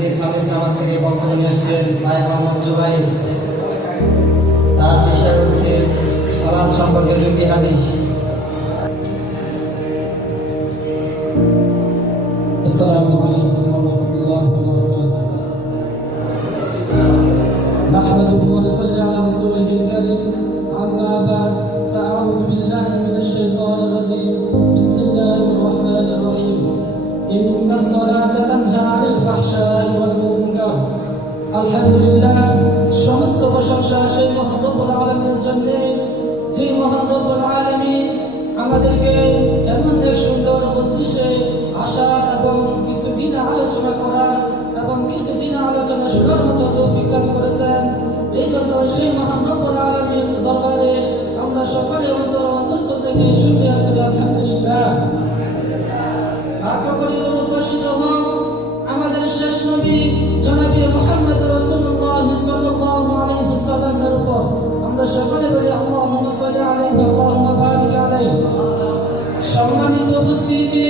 মসজিদের খামেসাবাদ থেকে বক্তব্য নিয়ে এসেছেন ভাই মোহাম্মদ জুবাইর। তার বিষয় হচ্ছে সালাত সম্পর্কে 2টি হাদিস। আসসালামু আলাইকুম ওয়া রাহমাতুল্লাহি ওয়া বারাকাতুহু। নাহমাদুহু ওয়া নুসাল্লি আলা রাসূলিহিল কারীম। আম্মা বা'দ, ফাআউযু বিল্লাহি মিনাশ শাইতানির রাজীম। বিসমিল্লাহির রাহমানির রাহিম। ইন্নাস সালাতা তানহা আনিল ফাহশাই ওয়াল মুনকার। আলহামদুলিল্লাহ, সমস্ত প্রশংসা সেই মহান রব্বুল আলামিনের জন্য, যে মহান রব্বুল আলামিন আমাদেরকে এমন এক সুন্দর মজলিসে আসা এবং কিছুদিন আলোচনা করা এবং কিছুদিন আলোচনা শোনার মতো তৌফিক দান করেছেন। এই জন্য সেই মহান রব্বুল আলামিনের দরবারে আমরা সকলে অন্তঃস্থল থেকে শুকরিয়া করি আলহামদুলিল্লাহ। উদ্ভাসিত হোক আমাদের শেষ নবী জনাবে মুহাম্মদ রাসূলুল্লাহ সাল্লাল্লাহু আলাইহি ওয়াসাল্লামের উপর। আমরা সকলে বলি আল্লাহুম্মা সাল্লি আলাইহি ওয়া আল্লাহুম্মা বারিক আলাইহি। সম্মানিত উপস্থিতি,